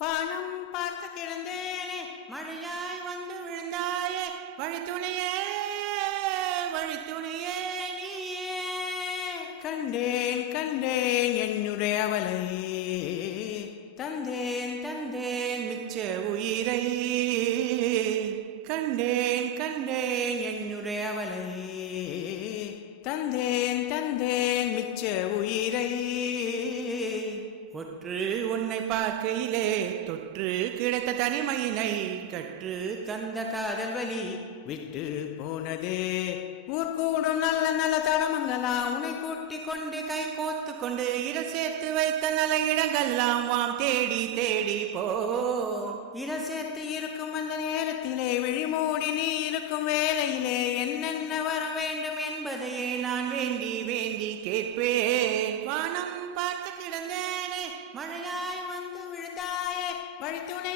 வானம் பார்த்து கிடந்தேனே, மழையாய் வந்து விழுந்தாயே, வழித்துணையே வழித்துணையே நீயே. கண்டேன் கண்டேன் என்னுடைய அவளை, தந்தேன் தந்தேன் மிச்ச உயிரை. கண்டேன் கண்டேன் என்னுடைய அவளை, தந்தேன் தந்தேன் மிச்ச உயிரை. ஒற்று உன்னை பார்க்கையிலே தொற்று கிடைத்த தனிமையினை கற்று தந்த காதல் வலி விட்டு போனதே. ஊர்கூடும் நல்ல நல்ல தடமங்களாம் உன்னை கூட்டிக் கொண்டு கை கோத்து கொண்டு இட சேர்த்து வைத்த நல்ல இடங்கள்லாம் வாம் தேடி தேடி போ. இட சேர்த்து இருக்கும் அந்த நேரத்திலே விழிமூடி நீ இருக்கும் வேளையிலே என்னென்ன வர வேண்டும் என்பதையே நான் வேண்டி வேண்டி கேட்பேன். வானம் பார்த்து கிடந்தேனே, மழையாய் வந்து விழுந்தாயே, வழித்துணை